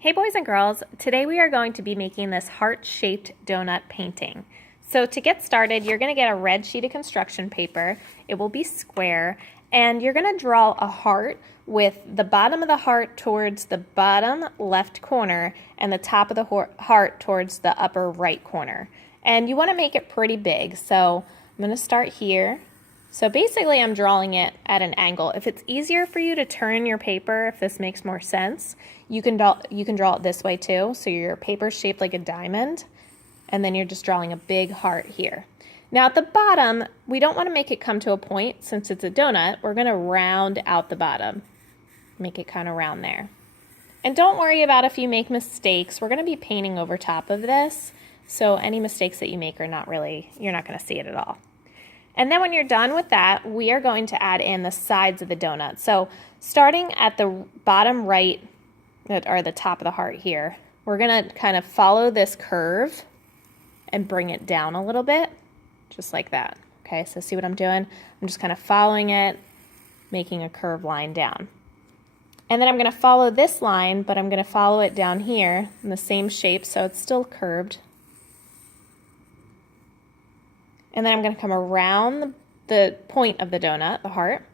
Hey boys and girls, today we are going to be making this heart-shaped donut painting. So to get started, you're going to get a red sheet of construction paper. It will be square, and you're going to draw a heart with the bottom of the heart towards the bottom left corner and the top of the heart towards the upper right corner. And you want to make it pretty big, so I'm going to start here. So basically I'm drawing it at an angle. If it's easier for you to turn your paper, if this makes more sense, you can draw it this way too. So your paper's shaped like a diamond, and then you're just drawing a big heart here. Now at the bottom, we don't want to make it come to a point since it's a donut. We're going to round out the bottom, make it kind of round there. And don't worry about if you make mistakes. We're going to be painting over top of this, so any mistakes that you make are you're not going to see it at all. And then when you're done with that, we are going to add in the sides of the donut. So starting at the bottom right, or the top of the heart here, we're going to kind of follow this curve and bring it down a little bit, just like that. Okay, so see what I'm doing? I'm just kind of following it, making a curved line down. And then I'm going to follow this line, but I'm going to follow it down here in the same shape, so it's still curved. And then I'm going to come around the point of the donut, the heart,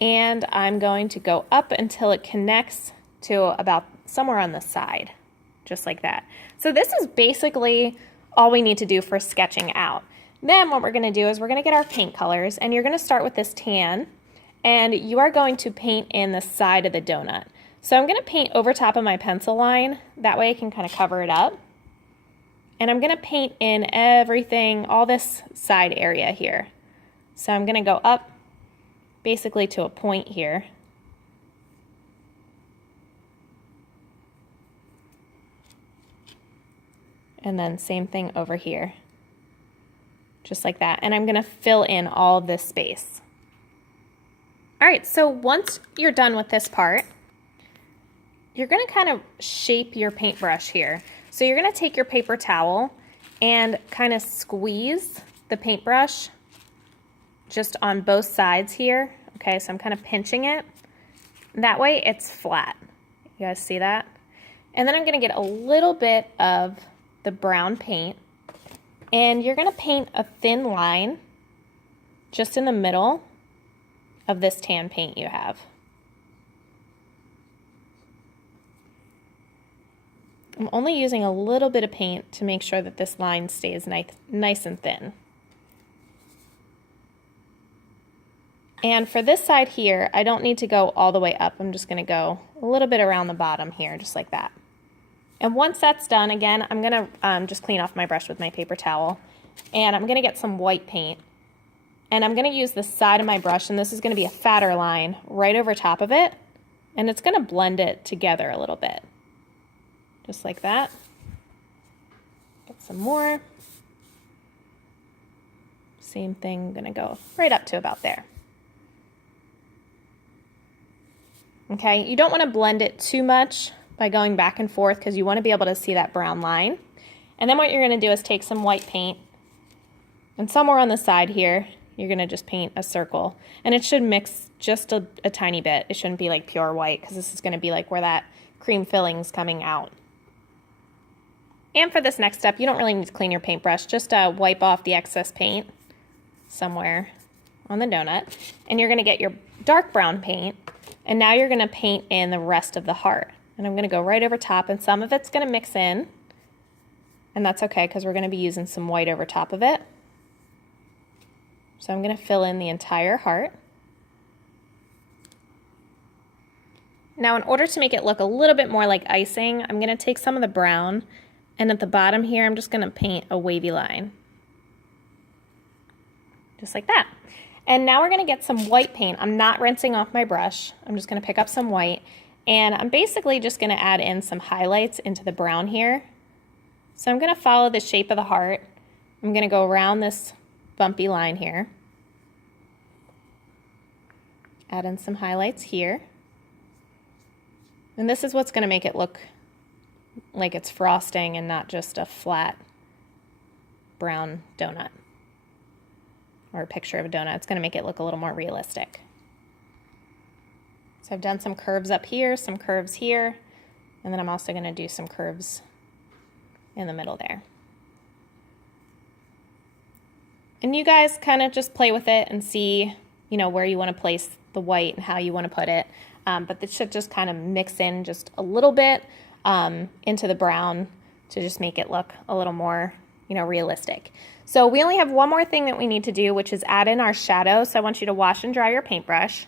and I'm going to go up until it connects to about somewhere on the side, just like that. So this is basically all we need to do for sketching out. Then what we're going to do is we're going to get our paint colors, and you're going to start with this tan, and you are going to paint in the side of the donut. So I'm going to paint over top of my pencil line, that way I can kind of cover it up. And I'm going to paint in everything, all this side area here. So I'm going to go up basically to a point here. And then same thing over here. Just like that. And I'm going to fill in all of this space. All right, so once you're done with this part, you're going to kind of shape your paintbrush here. So you're going to take your paper towel and kind of squeeze the paintbrush just on both sides here. Okay, so I'm kind of pinching it. That way it's flat. You guys see that? And then I'm going to get a little bit of the brown paint, and you're going to paint a thin line just in the middle of this tan paint you have. I'm only using a little bit of paint to make sure that this line stays nice and thin. And for this side here, I don't need to go all the way up. I'm just going to go a little bit around the bottom here, just like that. And once that's done, again, I'm going to just clean off my brush with my paper towel. And I'm going to get some white paint. And I'm going to use the side of my brush, and this is going to be a fatter line right over top of it. And it's going to blend it together a little bit. Just like that. Get some more. Same thing, I'm gonna go right up to about there. Okay, you don't want to blend it too much by going back and forth because you want to be able to see that brown line. And then what you're gonna do is take some white paint, and somewhere on the side here, you're gonna just paint a circle. And it should mix just a tiny bit. It shouldn't be like pure white because this is gonna be like where that cream filling's coming out. And for this next step, you don't really need to clean your paintbrush. Just wipe off the excess paint somewhere on the donut. And you're going to get your dark brown paint. And now you're going to paint in the rest of the heart. And I'm going to go right over top, and some of it's going to mix in. And that's okay because we're going to be using some white over top of it. So I'm going to fill in the entire heart. Now in order to make it look a little bit more like icing, I'm going to take some of the brown, and at the bottom here, I'm just going to paint a wavy line. Just like that. And now we're going to get some white paint. I'm not rinsing off my brush. I'm just going to pick up some white. And I'm basically just going to add in some highlights into the brown here. So I'm going to follow the shape of the heart. I'm going to go around this bumpy line here. Add in some highlights here. And this is what's going to make it look like it's frosting and not just a flat brown donut or a picture of a donut. It's going to make it look a little more realistic. So I've done some curves up here, some curves here, And then I'm also going to do some curves in the middle there. And you guys kind of just play with it and see, you know, where you want to place the white and how you want to put it. But this should just kind of mix in just a little bit into the brown to just make it look a little more, you know, realistic. So we only have one more thing that we need to do, which is add in our shadow. So I want you to wash and dry your paintbrush.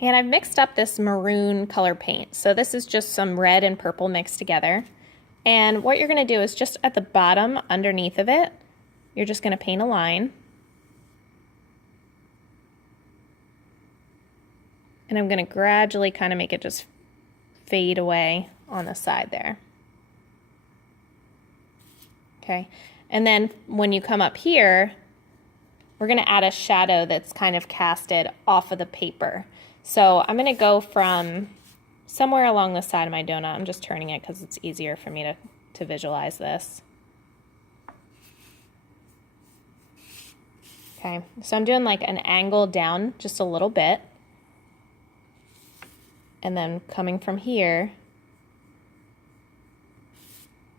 And I've mixed up this maroon color paint. So this is just some red and purple mixed together. And what you're going to do is just at the bottom underneath of it, you're just going to paint a line. And I'm going to gradually kind of make it just fade away on the side there. Okay, and then when you come up here, we're going to add a shadow that's kind of casted off of the paper. So I'm going to go from somewhere along the side of my donut. I'm just turning it because it's easier for me to visualize this. Okay, so I'm doing like an angle down just a little bit. And then coming from here,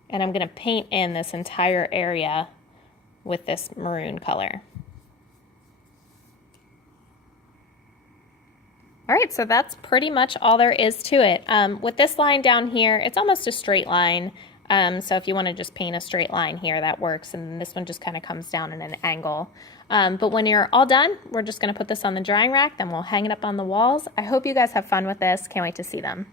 and I'm going to paint in this entire area with this maroon color. All right, so that's pretty much all there is to it. With this line down here, it's almost a straight line. So if you want to just paint a straight line here, that works. And this one just kind of comes down in an angle. But when you're all done, we're just going to put this on the drying rack, then we'll hang it up on the walls. I hope you guys have fun with this. Can't wait to see them.